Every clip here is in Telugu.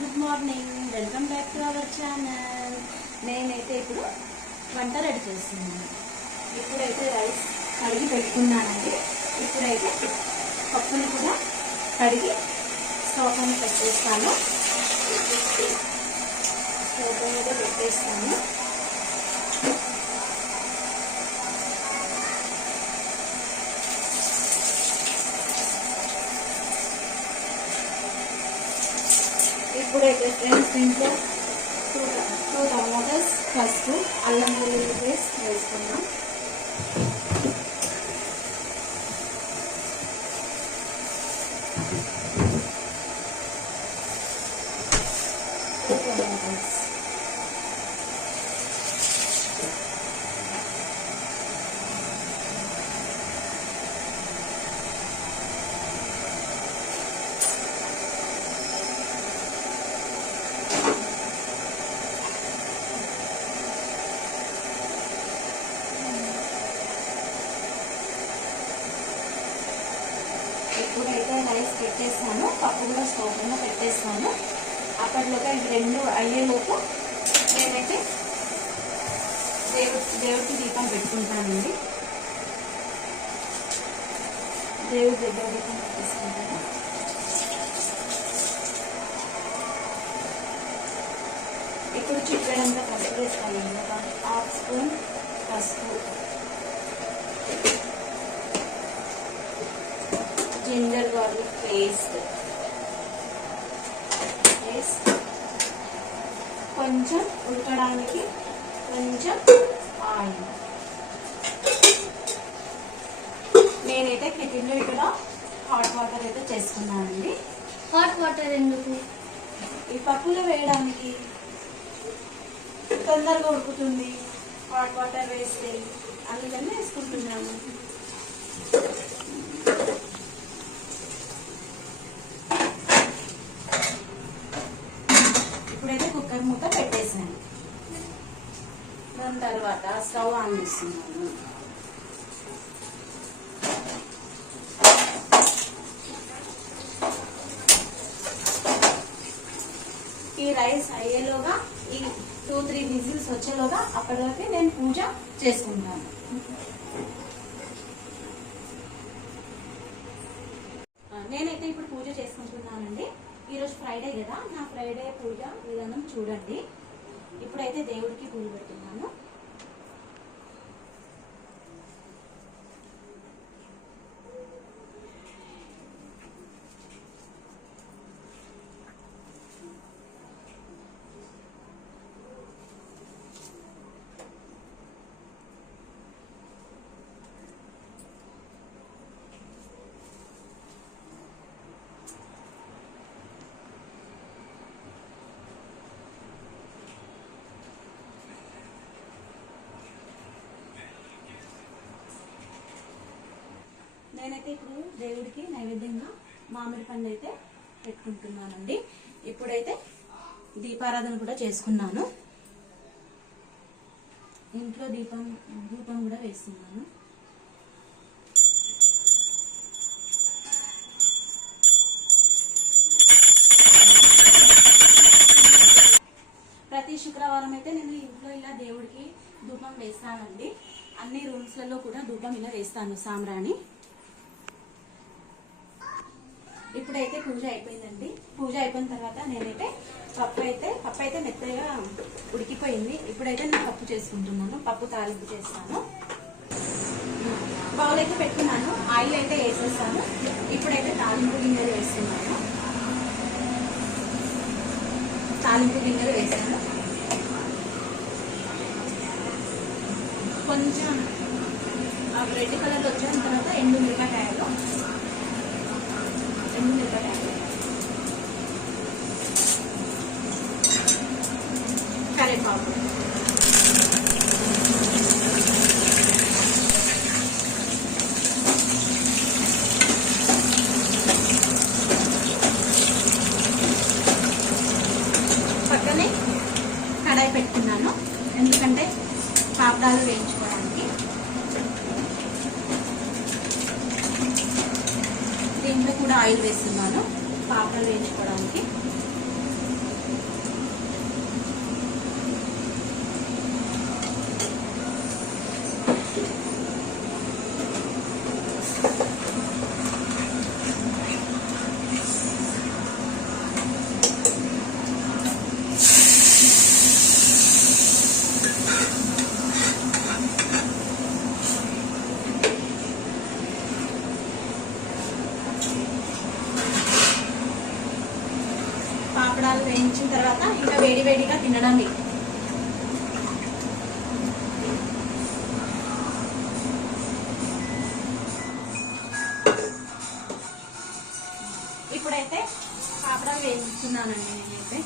Good morning, welcome back to our channel. నేనైతే ఇప్పుడు వంట రెడీ చేస్తున్నాను. ఇప్పుడైతే రైస్ కడిగి పెట్టుకున్నానండి. ఇప్పుడైతే పప్పుని కూడా కడిగి స్టవ్ పైన పెట్టేస్తాను. స్టవ్ పైన పెట్టేస్తాను. ఇప్పుడైతే ఫ్రెండ్స్ దీంట్లో టూ టమాటాస్, పసుపు, అల్లం వెల్లుల్లి పేస్ట్ వేసుకున్నాం. ఇప్పుడైతే రైస్ పెట్టేస్తాను, పప్పు కూడా స్టవ్ పైన పెట్టేస్తాను. అప్పట్లోగా ఇవి రెండు అయ్యేలోపు నేనైతే దేవుడికి దీపం పెట్టుకుంటానండి. దేవుడి దగ్గర దీపం పెట్టేసుకుంటాను. ఇప్పుడు చిక్కడంతా పసుపు వేస్తానండి. హాఫ్ స్పూన్ పసుపు, జింజర్ గార్లిక్ పేస్ట్, కొంచెం ఉడకడానికి కొంచెం ఆయిల్. నేనైతే కిచెన్లో ఇక్కడ హాట్ వాటర్ అయితే చేసుకున్నానండి. హాట్ వాటర్ ఎందుకు? ఈ పప్పులో వేయడానికి తొందరగా ఉడుకుతుంది హాట్ వాటర్ వేస్తే, అందుకని వేసుకుంటున్నాను. ఇప్పుడైతే కుక్కర్ మూత పెట్టేసాను. దాని తర్వాత స్టవ్ ఆన్ చేస్తున్నాను. ఈ రైస్ అయ్యేలోగా, ఈ 2-3 విజిల్స్ వచ్చేలోగా అప్పటి వరకు నేను పూజ చేసుకుంటాను. నేనైతే ఇప్పుడు పూజ చేసుకుంటున్నానండి. ఈరోజు ఫ్రైడే కదా, నా ఫ్రైడే పూజ విధానం చూడండి. ఇప్పుడైతే దేవుడికి పూజ పెడుతున్నాను. నేనైతే ఇప్పుడు దేవుడికి నైవేద్యంగా మామిడి పండు అయితే పెట్టుకుంటున్నానండి. ఇప్పుడైతే దీపారాధన కూడా చేసుకున్నాను. ఇంట్లో దీపం కూడా వేస్తున్నాను. ప్రతి శుక్రవారం అయితే నేను ఇంట్లో ఇలా దేవుడికి ధూపం వేస్తానండి. అన్ని రూమ్స్లలో కూడా ధూపం ఇలా వేస్తాను, సాంబ్రాణి. ఇప్పుడైతే పూజ అయిపోయిందండి. పూజ అయిపోయిన తర్వాత నేనైతే పప్పు అయితే మెత్తగా ఉడికిపోయింది. ఇప్పుడైతే నేను పప్పు చేసుకుంటున్నాను. పప్పు తాలింపు చేస్తాను. బౌల్ అయితే పెట్టుకున్నాను, ఆయిల్ అయితే వేసేస్తాను. ఇప్పుడైతే తాలింపు గింజలు వేస్తున్నాను. తాలింపు గింజలు వేసాను. కొంచెం రెడ్ కలర్ వచ్చిన తర్వాత ఎండుమిరపకాయలు, కరివేపాకు, పక్కనే కడాయి పెట్టుకున్నాను, ఎందుకంటే పాపడాలు వేయించుకోవడానికి. దీంట్లో కూడా ఆయిల్ వేస్తున్నాను పాపడాలు వేయించుకోవడానికి. పాపడాలు వేయించిన తర్వాత ఇంకా వేడి వేడిగా తినడండి. ఇప్పుడైతే పాపడాలు వేయించుకున్నానండి నేనైతే.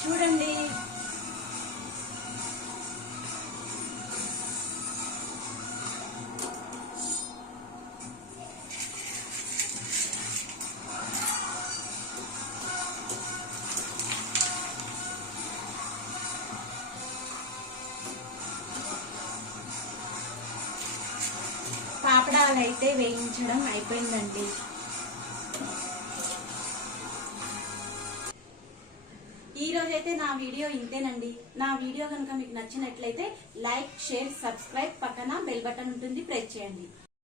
చూడండి పాపడాలు అయితే వేయించడం అయిపోయిందండి. ఈ రోజైతే నా వీడియో ఇంతేనండి. నా వీడియో కనుక మీకు నచ్చినట్లయితే లైక్, షేర్, సబ్స్క్రైబ్, పక్కన బెల్ బటన్ ఉంటుంది, ప్రెస్ చేయండి.